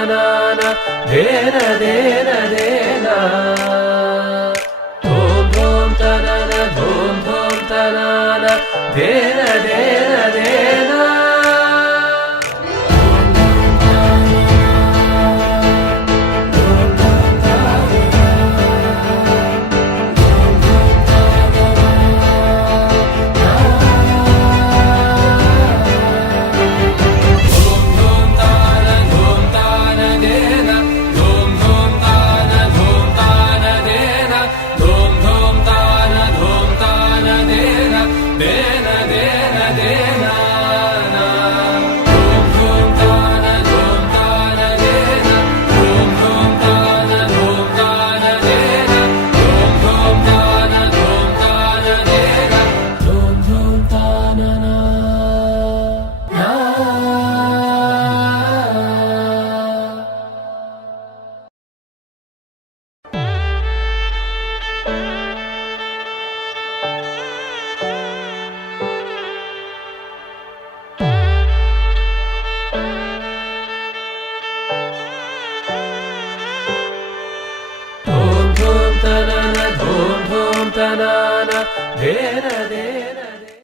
tanana, dena dena dena. Dhum dhum tanana, dhum dhum tanana, dena dena dena. Dhum dhum tanana, dhum dhum tanana, dena dena.